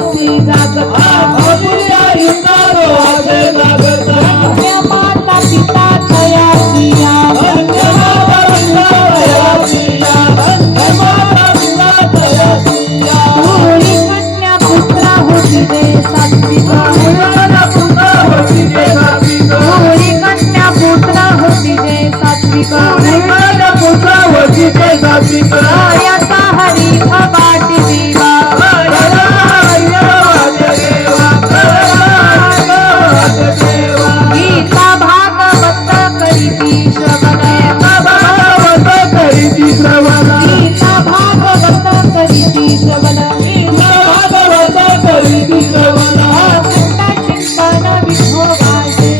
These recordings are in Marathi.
असे जागता माता पिता तयासिया होळी कन्या पुत्रा होती रे सात्विका होळी कन्या पुत्रा होती रे सात्विका याचा हरी वाटी देवा गीता भागवत करीती श्रवण गीता भागवत करीती श्रवण चिंतन विठोबाचे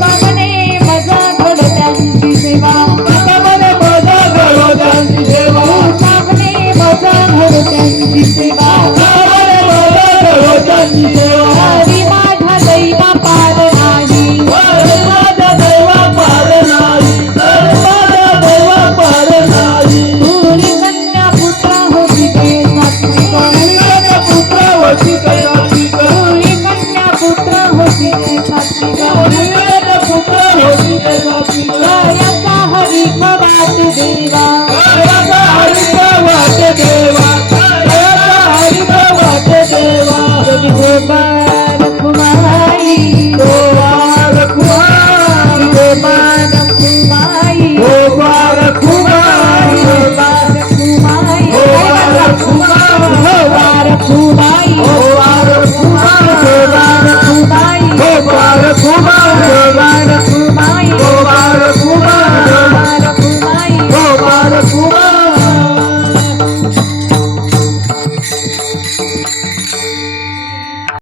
गगने मज घडत्यांची सेवा गगने मज घडत्यांची सेवा हरी माझा दैवा पार नाही होळी कन्या पुत्रा होती ते सात्विक होळी कन्या पुत्र होती ते सात्विक याचा हरी वाट देवा गोपाल कुमारी गोपाल कुमारी गोपाल कुमारी गोपाल कुमारी गोपाल कुमारी गोपाल कुमारी गोपाल कुमारी गोपाल कुमारी गोपाल कुमारी